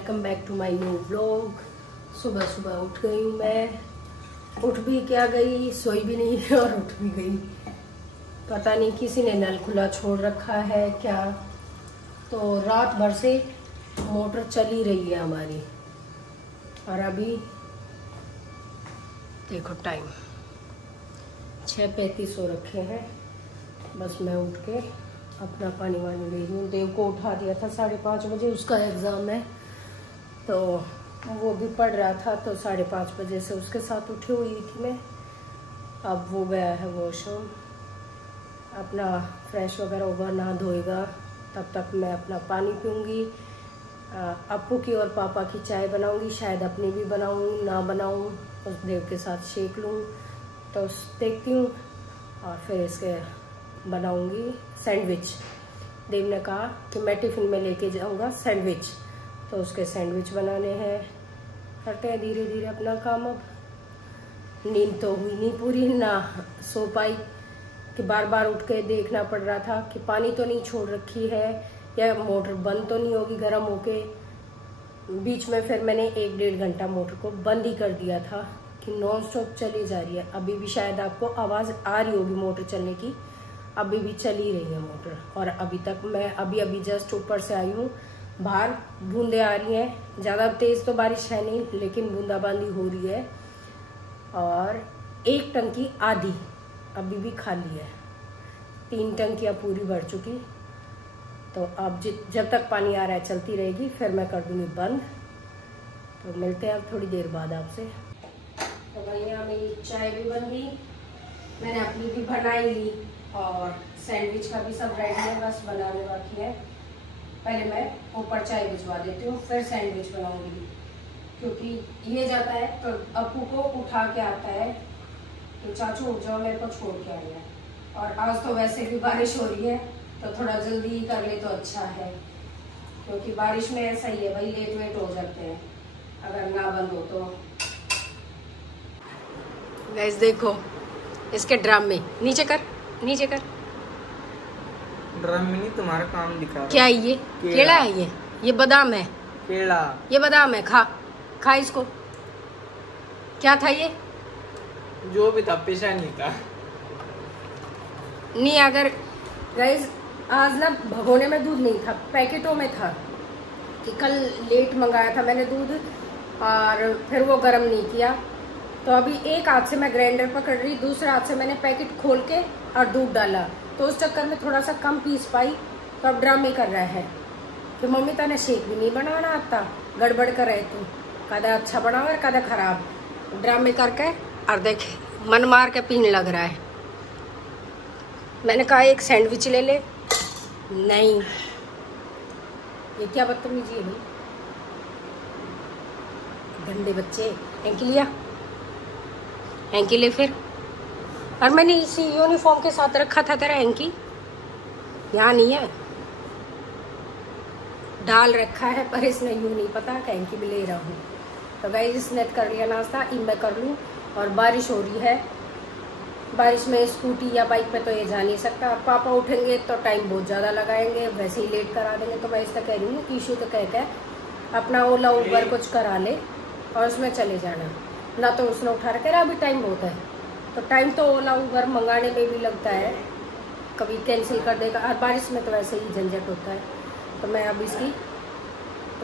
Welcome back to my new vlog. सुबह सुबह उठ गई हूँ मैं। उठ भी क्या गई, सोई भी नहीं और उठ भी गई। पता नहीं किसी ने नल खुला छोड़ रखा है क्या। तो रात भर से मोटर चली रही है हमारी और अभी देखो टाइम 6:35 हो रखे हैं। बस मैं उठ के अपना पानी वानी ले रही हूँ। देव को उठा दिया था 5:30 बजे, उसका एग्ज़ाम है तो वो भी पढ़ रहा था, तो 5:30 बजे से उसके साथ उठी हुई थी मैं। अब वो गया है वॉशरूम, अपना फ्रेश वगैरह होगा, नहा धोएगा, तब तक मैं अपना पानी पीऊँगी। अप्पू की और पापा की चाय बनाऊँगी, शायद अपनी भी बनाऊँ ना बनाऊँ, उस देव के साथ शेक लूँ तो देखती हूँ। और फिर इसके बनाऊंगी सैंडविच। देव ने कहा कि मैं टिफ़िन में लेके जाऊंगा सैंडविच, तो उसके सैंडविच बनाने हैं। करते हैं धीरे धीरे अपना काम। अब नींद तो हुई नहीं पूरी, ना सो पाई कि बार बार उठ के देखना पड़ रहा था कि पानी तो नहीं छोड़ रखी है या मोटर बंद तो नहीं होगी गर्म होके। बीच में फिर मैंने 1-1.5 घंटा मोटर को बंद ही कर दिया था कि नॉन स्टॉप चली जा रही है। अभी भी शायद आपको आवाज़ आ रही होगी मोटर चलने की, अभी भी चली रही है मोटर। और अभी तक मैं अभी जस्ट ऊपर से आई हूँ, बाहर बूंदे आ रही हैं। ज़्यादा तेज़ तो बारिश है नहीं, लेकिन बूंदाबांदी हो रही है। और एक टंकी आधी अभी भी खाली है, 3 टंकियाँ पूरी भर चुकी। तो अब जब तक पानी आ रहा है चलती रहेगी, फिर मैं कर दूँगी बंद। तो मिलते हैं अब थोड़ी देर बाद आपसे। तो भैया मेरी चाय भी बन गई, मैंने अपनी भी बनाई ली और सैंडविच का भी सब रेडी है, बस बनाने बाकी है। पहले मैं ऊपर चाय भिजवा देती हूँ, फिर सैंडविच बनाऊंगी। क्योंकि ये जाता है तो अप्पू को उठा के आता है तो चाचू उठ जाओ, मेरे को छोड़ के आए हैं। और आज तो वैसे भी बारिश हो रही है तो थोड़ा जल्दी ही कर ले तो अच्छा है, क्योंकि बारिश में ऐसा ही है भाई, लेट वेट हो जाते हैं अगर ना बंद हो तो। गाइस देखो इसके ड्रम में, नीचे कर ड्रम में नहीं, तुम्हारा काम दिखा रहा है। क्या है ये? केला है ये बादाम है। केला ये बादाम है, खा इसको। क्या था ये? जो भी था, पेशा नहीं था। नहीं, अगर गाइस आज ना भगोने में दूध नहीं था, पैकेटों में था कि कल लेट मंगाया था मैंने दूध और फिर वो गर्म नहीं किया। तो अभी एक हाथ से मैं ग्राइंडर पकड़ रही, दूसरे हाथ से मैंने पैकेट खोल के और दूध डाला, तो उस चक्कर में थोड़ा सा कम पीस पाई। तो अब ड्रामे कर रहा है कि मम्मी तने शेक भी नहीं बनाना आता, गड़बड़ कर रहे तू, कदा अच्छा बना और कदा खराब। ड्रामे करके और देख मन मार के पीने लग रहा है। मैंने कहा एक सैंडविच ले ले, नहीं, ये क्या बदतमीजी है भाई, गंदे बच्चे। हैंकी ले फिर। और मैंने इसी यूनिफॉर्म के साथ रखा था तेरा हैंकी, यहाँ नहीं है, डाल रखा है, पर इसने यूँ नहीं पता कि हैंकी भी ले रहा हूँ। तो गाइस इसने कर लिया नाश्ता, इन मैं कर लूँ। और बारिश हो रही है, बारिश में स्कूटी या बाइक पे तो ये जा नहीं सकता। पापा उठेंगे तो टाइम बहुत ज़्यादा लगाएंगे, वैसे ही लेट करा देंगे। तो मैं इसका कह रही हूँ कि ईशू तो कहता है अपना ओला उबर कुछ करा ले और उसमें चले जाना। ना तो उसने उठा रखा है, अभी टाइम बहुत है, तो टाइम तो ओला उबर मंगाने में भी लगता है, कभी कैंसिल कर देगा। और बारिश में तो वैसे ही झंझट होता है। तो मैं अब इसकी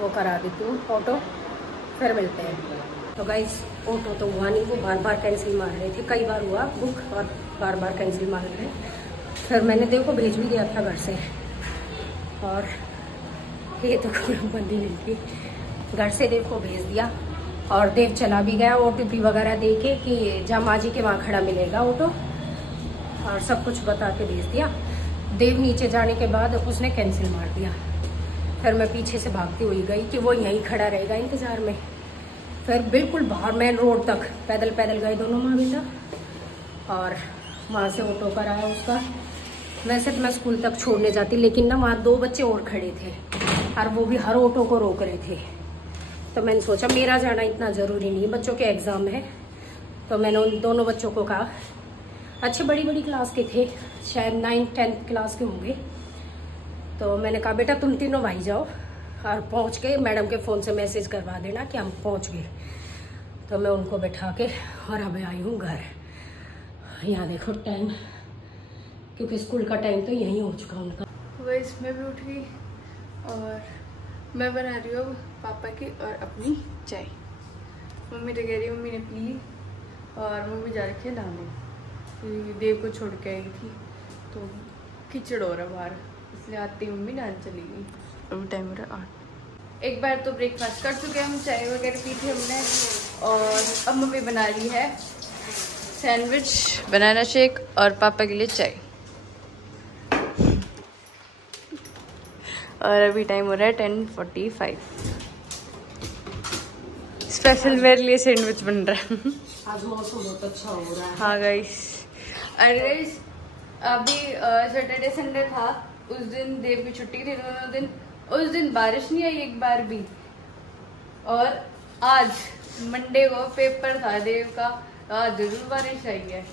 वो करा देती हूँ ऑटो, फिर मिलते हैं। तो गाइस ऑटो तो हुआ नहीं, वो बार बार कैंसिल मार रहे थे, कई बार हुआ बुक और बार बार कैंसिल मार रहे। फिर मैंने देव को भेज भी दिया था घर से, और ये तो बंदी नहीं थी, घर से देव को भेज दिया और देव चला भी गया OTP वगैरह दे के कि जामा जी के वहाँ खड़ा मिलेगा ऑटो, और सब कुछ बता के भेज दिया। देव नीचे जाने के बाद उसने कैंसिल मार दिया। फिर मैं पीछे से भागती हुई गई कि वो यहीं खड़ा रहेगा इंतजार में। फिर बिल्कुल बाहर मेन रोड तक पैदल गए दोनों माँ बेटा, और वहाँ से ऑटो पर आया उसका। वैसे तो मैं स्कूल तक छोड़ने जाती, लेकिन ना वहाँ 2 बच्चे और खड़े थे और वो भी हर ऑटो को रोक रहे थे। तो मैंने सोचा मेरा जाना इतना ज़रूरी नहीं है, बच्चों के एग्ज़ाम है। तो मैंने उन दोनों बच्चों को कहा, अच्छे बड़ी क्लास के थे, शायद 9th 10th क्लास के होंगे। तो मैंने कहा बेटा तुम तीनों भाई जाओ, और पहुंच के मैडम के फ़ोन से मैसेज करवा देना कि हम पहुंच गए। तो मैं उनको बैठा के और अब आई हूँ घर। यहाँ देखो टाइम, क्योंकि स्कूल का टाइम तो यहीं हो चुका उनका। वही इसमें भी उठ गई और मैं बना रही हूँ पापा की और अपनी चाय। मम्मी तो कह रही मम्मी ने पी ली और मम्मी जा रखी है नहाने। देव को छोड़ के आई थी तो कीचड़ हो रहा बाहर, इसलिए आती मम्मी नहाने चली गई। अभी टाइम हो रहा 8। एक बार तो ब्रेकफास्ट कर चुके हैं हम, चाय वगैरह पी थी हमने और अब मम्मी बना रही है सैंडविच, बनाना शेक और पापा के लिए चाय। और अभी टाइम हो रहा है 10:45। स्पेशल मेरे लिए सैंडविच बन रहा है। आज मौसम बहुत अच्छा हो रहा है। हाँ गाइस, अरे गाइस अभी सैटरडे संडे था, उस दिन देव की छुट्टी थी, दोनों दिन। उस दिन बारिश नहीं आई एक बार भी। और आज मंडे को पेपर था देव का, आज जरूर बारिश आई है।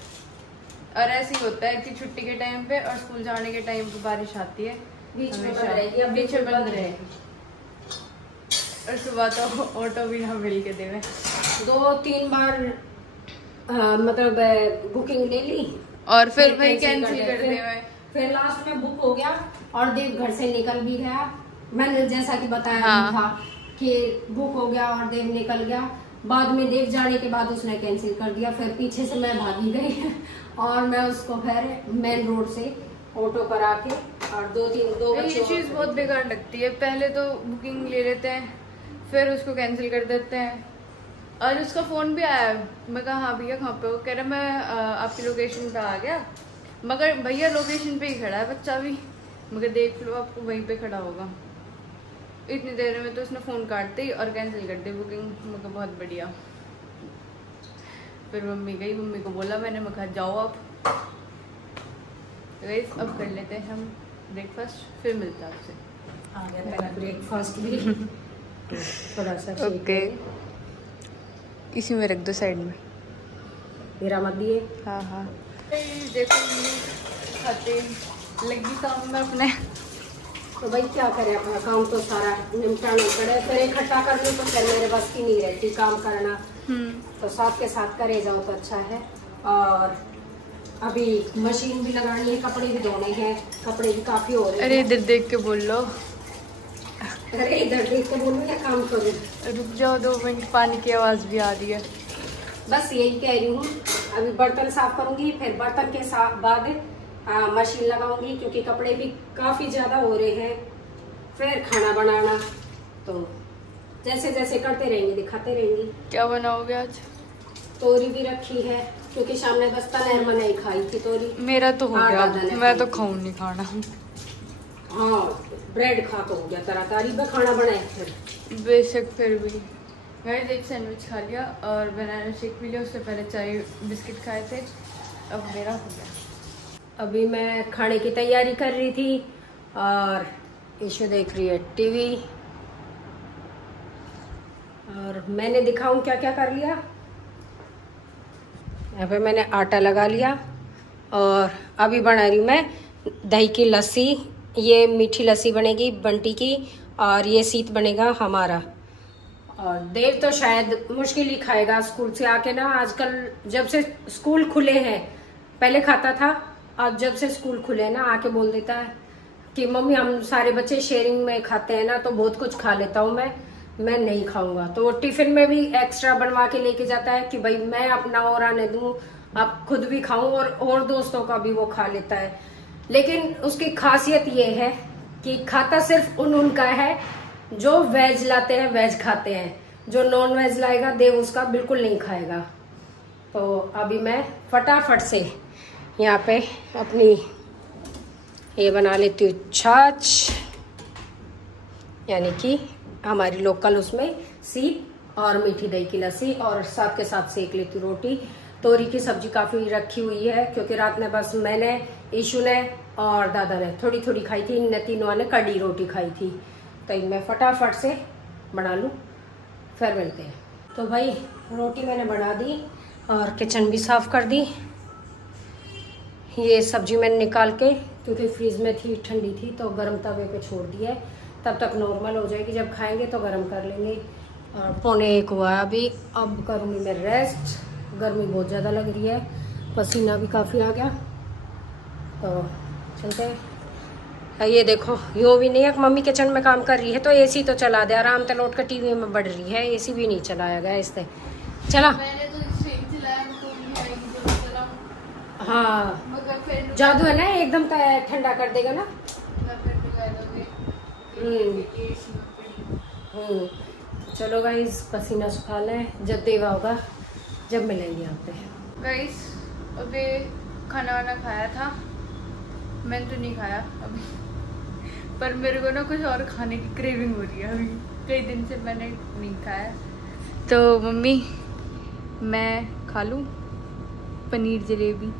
और ऐसे ही होता है कि छुट्टी के टाइम पे और स्कूल जाने के टाइम पे बारिश आती है, बीच में बंद रहेगी। और सुबह तो ऑटो भी ना मिल के देवे। 2-3 बार मतलब बुकिंग ले ली और फिर वही कैंसिल कर देवे। फिर लास्ट में बुक हो गया और देव घर से निकल भी गया। मैंने जैसा कि बताया हाँ। था कि बुक हो गया और देव निकल गया। बाद में देव जाने के बाद उसने कैंसिल कर दिया। फिर पीछे से मैं भागी गई और मैं उसको फिर मेन रोड से ऑटो पर आके और 2 ये चीज बहुत बेकार लगती है। पहले तो बुकिंग ले लेते हैं फिर उसको कैंसिल कर देते हैं। और उसका फोन भी आया, मैं कहा हाँ भैया कहाँ पे हो, कह रहा मैं आपकी लोकेशन पे आ गया। मगर भैया लोकेशन पे ही खड़ा है बच्चा भी, मगर देख लो आपको वहीं पे खड़ा होगा। इतनी देर में तो उसने फोन काटते ही और कैंसिल कर दी बुकिंग। मगर बहुत बढ़िया। फिर मम्मी गई, मम्मी को बोला मैंने, मैं कहा जाओ आप। अब कर लेते हैं हम ब्रेकफास्ट, फिर मिलता है आपसे। आ गया मेरा ब्रेकफास्ट भी। थोड़ा सा ओके, इसी में रख दो साइड में। मेरा मत दिए। हाँ हाँ देखो खाते लगी काम में अपने। तो भाई क्या करें, अपना काम तो सारा निपटाना पड़े। फिर इकट्ठा कर लूँ तो फिर मेरे बस की नहीं रहती काम करना। तो साथ के साथ करे जाओ तो अच्छा है। और अभी मशीन भी लगानी है, कपड़े भी धोने हैं, कपड़े भी काफी हो रहे हैं। अरे इधर देख के बोल लो। अरे इधर देख के बोलूँ या काम करूँ? रुक जाओ 2 मिनट, पानी की आवाज भी आ रही है। बस यही कह रही हूँ। अभी बर्तन साफ करूंगी, फिर बर्तन के साथ बाद मशीन लगाऊंगी, क्योंकि कपड़े भी काफी ज्यादा हो रहे हैं। फिर खाना बनाना, तो जैसे जैसे करते रहेंगे, दिखाते रहेंगे। क्या बनाओगे आज? तोरी भी रखी है, क्योंकि सामने बस तनहर नहीं खाई थी तोरी। मेरा तो हो गया, मैं तो खाऊं नहीं खाना। हाँ ब्रेड खा तो हो गया, तरकारी में खाना बनाए फिर बेशक। फिर भी मैंने एक सैंडविच खा लिया और बनाना शेक पी लिया। उससे पहले चाय बिस्किट खाए थे। अब मेरा हो गया। अभी मैं खाने की तैयारी कर रही थी और ईशु देख रही है टीवी। और मैंने दिखाऊं क्या क्या कर लिया। यहाँ पे मैंने आटा लगा लिया और अभी बना रही हूँ मैं दही की लस्सी। ये मीठी लस्सी बनेगी बंटी की और ये सीत बनेगा हमारा। और देव तो शायद मुश्किल ही खाएगा स्कूल से आके ना। आजकल जब से स्कूल खुले हैं, पहले खाता था, अब जब से स्कूल खुले ना आके बोल देता है कि मम्मी हम सारे बच्चे शेयरिंग में खाते हैं ना, तो बहुत कुछ खा लेता हूँ मैं नहीं खाऊंगा। तो वो टिफिन में भी एक्स्ट्रा बनवा के लेके जाता है कि भाई मैं अपना और आने दूं, आप खुद भी खाऊं और दोस्तों का भी वो खा लेता है। लेकिन उसकी खासियत ये है कि खाता सिर्फ उनका है जो वेज लाते हैं, वेज खाते हैं। जो नॉन वेज लाएगा देव उसका बिल्कुल नहीं खाएगा। तो अभी मैं फटाफट से यहाँ पे अपनी ये बना लेती हूँ छाछ, यानी कि हमारी लोकल उसमें सीप और मीठी दही की लस्सी, और साथ के साथ सेक लेती हूँ रोटी। तोरी की सब्जी काफी रखी हुई है, क्योंकि रात में बस मैंने, ईशु ने और दादा ने थोड़ी थोड़ी खाई थी। इन तीनों ने कड़ी रोटी खाई थी। तो मैं फटाफट से बना लूँ, फिर मिलते हैं। तो भाई रोटी मैंने बना दी और किचन भी साफ कर दी। ये सब्जी मैंने निकाल के, क्योंकि फ्रीज में थी ठंडी थी, तो गर्म तवे पे छोड़ दी है तब तक नॉर्मल हो जाएगी। जब खाएंगे तो गर्म कर लेंगे। और 12:45 हुआ है अभी। अब करूँगी मैं रेस्ट। गर्मी बहुत ज़्यादा लग रही है, पसीना भी काफ़ी आ गया। तो चलते हैं। ये देखो यो भी नहीं है, मम्मी किचन में काम कर रही है तो एसी तो चला दे। आराम से लौट कर टीवी में बढ़ रही है, एसी भी नहीं चलाया गया इससे। चला मैंने तो इसे चलाया, तो नहीं आएगी जब चलाऊं। हाँ मगर फिर जादू है ना, एकदम ठंडा कर देगा ना। ना फिर निकाल दोगे। चलो गाइस पसीना सुखा लें, जब देवा होगा जब मिलेंगे यहाँ पे। गाइस अभी खाना वाना खाया था, मैंने तो नहीं खाया अभी, पर मेरे को ना कुछ और खाने की क्रेविंग हो रही है अभी। कई दिन से मैंने नहीं खाया, तो मम्मी मैं खा लूँ पनीर जलेबी।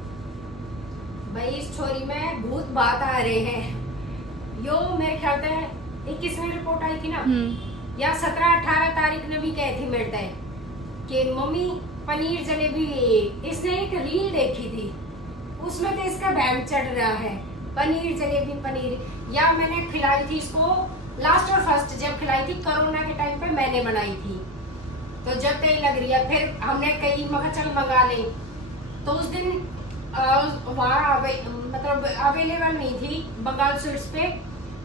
भाई इस छोरी में भूत बात आ रहे हैं। यो मेरे ख्याल से 21 रिपोर्ट आई थी ना, या 17-18 तारीख ने भी कही थी मेरे तय कि मम्मी पनीर जलेबी। इसने एक रील देखी थी, उसमें तो इसका बैंड चढ़ रहा है पनीर जलेबी पनीर। या मैंने खिलाई थी इसको लास्ट और फर्स्ट, जब खिलाई थी कोरोना के टाइम पे मैंने बनाई थी। तो जब तय लग रही है, फिर हमने कई मगर चल मंगा ले। तो उस दिन वहाँ मतलब अवेलेबल नहीं थी बंगाल स्वीट्स पे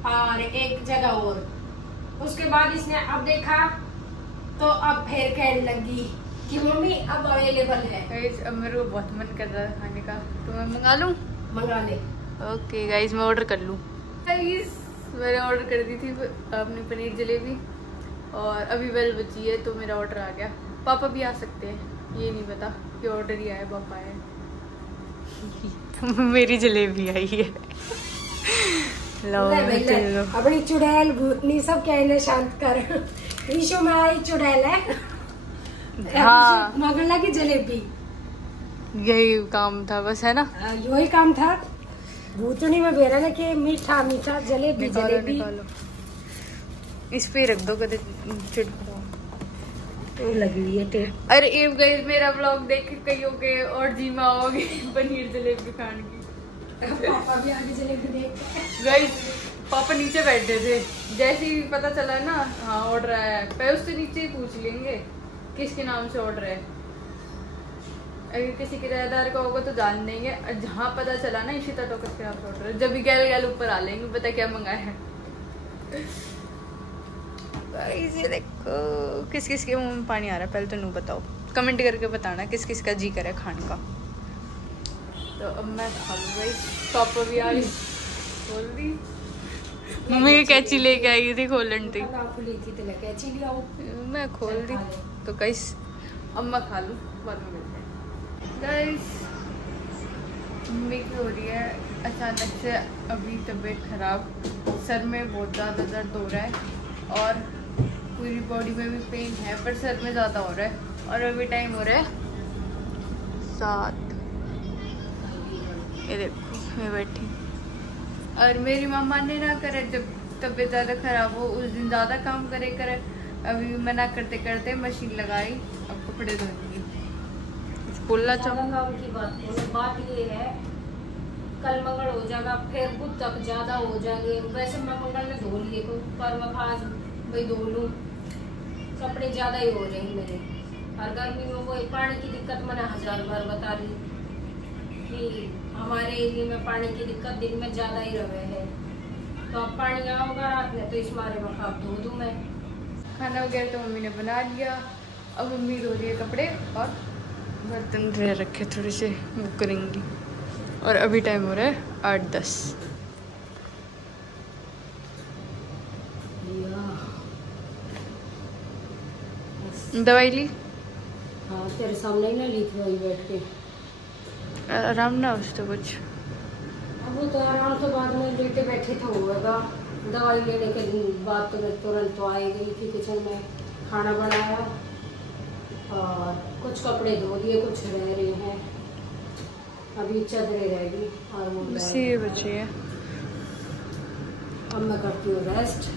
और एक जगह और। उसके बाद इसने अब देखा तो अब फिर कहने लगी कि मम्मी अब अवेलेबल है। गाइस अब मेरे को बहुत मन कर रहा है खाने का, तो मैं मंगा लूँ? मंगा ले। ओके गाइस मैं ऑर्डर कर लूँ। गाइस मैंने ऑर्डर कर दी थी अपनी पनीर जलेबी और अभी बेल बची है तो मेरा ऑर्डर आ गया। पापा भी आ सकते हैं, ये नहीं पता कि ऑर्डर ही आया, पापा आए। मेरी जलेबी आई है। लो अपनी चुड़ैल भूतनी सब कहने शांत कर। ईशो में आई चुड़ैल है। हाँ मगला की जलेबी, यही काम था बस, है ना? यही काम था। भूतनी में बेरा ना कि मीठा मीठा जलेबी जलेबी। निकालो। इस पे रख दो, कदे चिड़को लगी हुई है टेप। अरे ये गाइस मेरा ब्लॉग देख के कहीं हो गए और जी में आओगे पनीर जलेबी खाने की। पापा भी आगे जलेबी देख। गाइस पापा नीचे बैठे थे, जैसे ही पता चला ना हाँ ऑर्डर आया है, पहले उससे नीचे ही पूछ लेंगे किसके नाम से ऑर्डर है। अगर किसी किराएदार का होगा तो जान देंगे, जहाँ पता चला ना इशिता टोकस के नाम से ऑर्डर है, जब भी गैल गैल ऊपर आ लेंगे पता क्या मंगाया है। ये देखो किस किस के मुंह में पानी आ रहा है, पहले तो नहीं बताओ, कमेंट करके बताना किस किस का जी करे खाने का। तो अब मैं खा लूँ भाई। पापा भी आ गई, खोल दी मम्मी की कैची लेके आई थी, खोलन थी मैं खोल दी। तो गाइस अब मैं खा लूँ, बाद में मिलते हैं। गाइस मम्मी की हो रही है अचानक से अभी तबीयत खराब, सर में बहुत ज़्यादा दर्द हो रहा है और पूरी बॉडी में भी पेन है, पर सर में ज़्यादा हो रहा है। और अभी टाइम हो रहा है 7। ये देखो मैं बैठी और मेरी मम्मा ने ना करे जब तबीयत ज़्यादा ख़राब हो उस दिन ज़्यादा काम करे। अभी मना करते करते मशीन लगाई, अब कपड़े धोएंगी। बोलना चाहूँगा की बात ये है, कल मंगल हो जाएगा, फिर बुध तक ज्यादा हो जाएंगे। वैसे मैं मंगल में धो लिए, पर मैं आज भाई धो लूँ, कपड़े ज्यादा ही हो रहे हैं मेरे। और गर्मी में वो पानी की दिक्कत मैंने 1000 बार बता दी कि हमारे एरिया में पानी की दिक्कत दिन में ज्यादा ही रहे है। तो अब पानी आऊंगा रात में तो इस मारे में खाब धो दूँ मैं। खाना वगैरह तो मम्मी ने बना लिया, अब मम्मी धो रही है कपड़े और बर्तन धोए रखे थोड़े से वो करेंगी। और अभी टाइम हो रहा है 8-10। दवाई ली? हाँ तेरे सामने ही ना ली थी वही बैठ के। आराम ना उस तो कुछ, अब वो तो आराम तो बाद में लेटे बैठे तो होगा। दवाई लेने के बाद तो मैं तुरंत तो आई गई थी किचन में, खाना बनाया और कुछ कपड़े धो दिए, कुछ रह रहे हैं अभी, चादरें रह गई और वो बस ये बची है। अब मैं करती हूँ रेस्ट,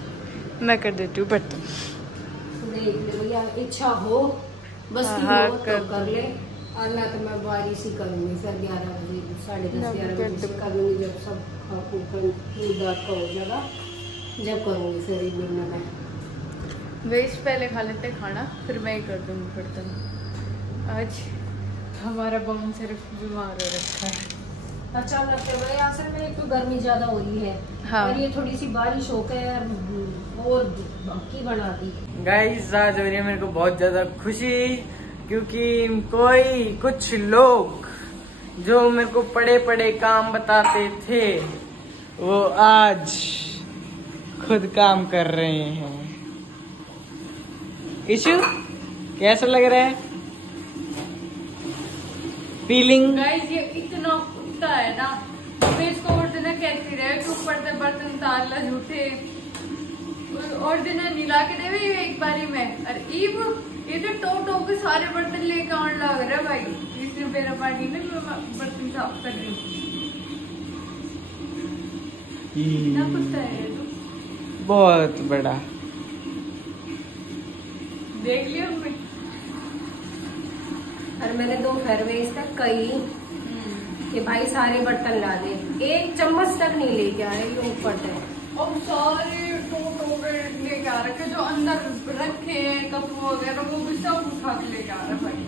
मैं कर देती हूँ बर्तन। देख ले भैया, इच्छा हो बस की हो तो कर ले, और ना तो मैं बारिश ही करूँगी फिर 11 बजे 10:30 11 बजे से करूँगी, जब सब दांत का हो जाएगा जब करूँगी फिर एक दिन में मैं। वेस्ट पहले खा लेते हैं खाना, फिर मैं ही कर दूँगी बर्तन। आज हमारा बम सिर्फ बीमार हो रखा है। अच्छा लगता है भाई, असल में एक तो गर्मी ज़्यादा हो रही है। हाँ। और ये थोड़ी सी बारिश होकर और बाकी बना दी। गाइस आज हो रही है मेरे को बहुत ज्यादा खुशी, क्योंकि कोई कुछ लोग जो मेरे को पड़े पड़े काम बताते थे वो आज खुद काम कर रहे हैं। इशू कैसा लग रहा है? फीलिंग? गाइस ये इतना कुत्ता है ना, मैं इसको और दिन कहती रहे कि ऊपर से बर्तन ताला झूठे और दिन नीला के देवे एक बारी में। और ईब ये तो टो के सारे बर्तन लेके आने लग रहा है भाई। इसने मेरा पानी में बर्तन साफ कर रही हूँ। कितना कुत्ता है ये तो, बहुत बड़ा। देख लिया हमने। और मैंने दोपहर में इसका कही कि भाई सारे बर्तन ला दे, एक चम्मच तक नहीं लेके आ रहे ये ऊपर से। और सारे टो के लेके आ रखे, जो अंदर रखे हैं कप वगैरह वो भी सब उठा के लेके आ रहा भाई।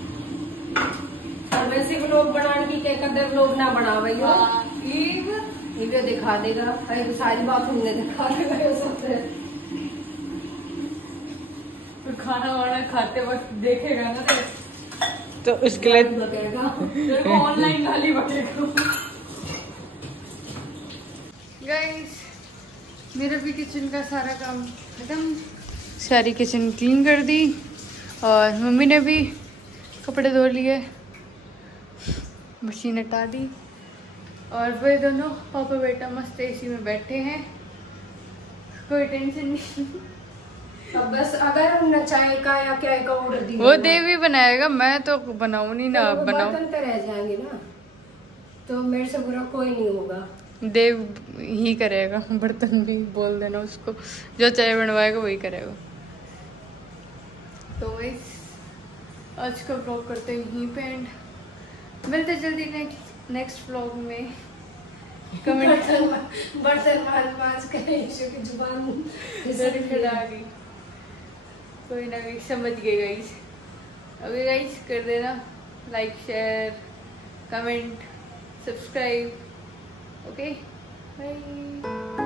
और वैसे भी लोग बनाने की क्या कदर लोग ना बना भाई हो, ये दिखा देगा भाई, तो सारी बात हमने दिखा देगा ये सबसे। खाना वाना खाते वक्त देखेगा ना तो उसके लिए लगेगा ऑनलाइन गाली बटेगा। गाइस मेरा भी किचन का सारा काम खत्म, सारी किचन क्लीन कर दी और मम्मी ने भी कपड़े धो लिए, मशीन हटा दी और वे दोनों पापा बेटा मस्त एसी में बैठे हैं, कोई टेंशन नहीं। अब बस अगर हमने चाय का या क्या का ऑर्डर दिया वो देवी बनाएगा, मैं तो बनाऊं नहीं ना तो बनाऊं। बर्तन तो रह जाएंगे ना, तो मेरे से बुरा कोई नहीं होगा। देव ही करेगा, बर्तन भी बोल देना उसको, जो चाय बनवाएगा वही करेगा। तो वही आज का व्लॉग करते हैं यहीं पे एंड, मिलते जल्दी नेक्स्ट व्लॉग में। कमेंट बर्तन मांज कर ईशू की जुबान खड़ा गई, कोई ना कोई समझ गए गाइस। अभी गाइस कर देना like share comment subscribe, okay bye.